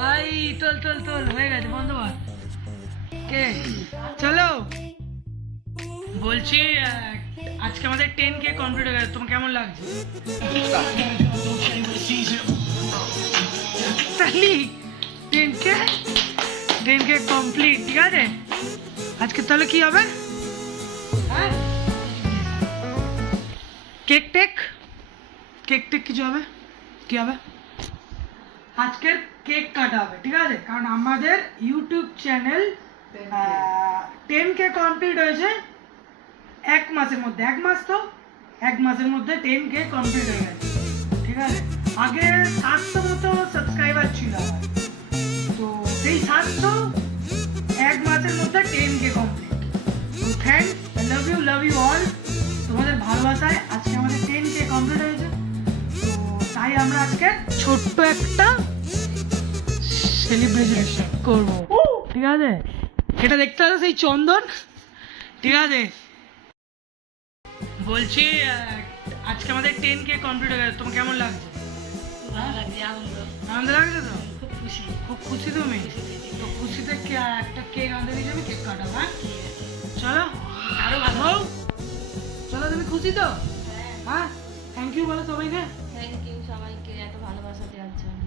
ভাই তোল তোল তোল হয়ে গেছে বন্ধ কর কে চলো বলছি আজকে আমাদের 10K কমপ্লিট হয়ে গেছে তোমার কেমন লাগছে তাহলে 10K কমপ্লিট ঠিক আছে আজকে তাহলে কি হবে হ্যাঁ কেক টেক কিছু হবে কি হবে আজকের কেক কাটা হবে ঠিক আছে কারণ আমাদের ইউটিউব চ্যানেল 10K কমপ্লিট হয়েছে এক মাসের মধ্যে এক মাসের মধ্যে 10K কমপ্লিট হয়ে গেছে ঠিক আছে আগে 700 মতো সাবস্ক্রাইবার ছিল তো সেই 700 এক মাসের মধ্যে 10K কমপ্লিট তো thanks I love you all তোমাদের ভালোবাসায় আজকে আমাদের 10K কমপ্লিট হয়েছে তো তাই আমরা আজকে ছোট্ট একটা সেলিব্রেশন করবো ঠিক আছে এটা দেখতে হবে সেই চন্দন ঠিক আছে বলছি আজকে আমাদের 10K কমপ্লিট হয়ে গেছে তোমার কেমন লাগছে আনন্দ লাগছে তো খুব খুশি তুমি তো খুশিতে একটা কেক আনতে দিয়েছি আমি কেক কাটাবো হ্যাঁ চলো আরো ভালো চলো তুমি খুশি তো হ্যাঁ থ্যাংক ইউ বলো সবাইকে থ্যাংক ইউ সবাইকে এত ভালোবাসা দেওয়ার জন্য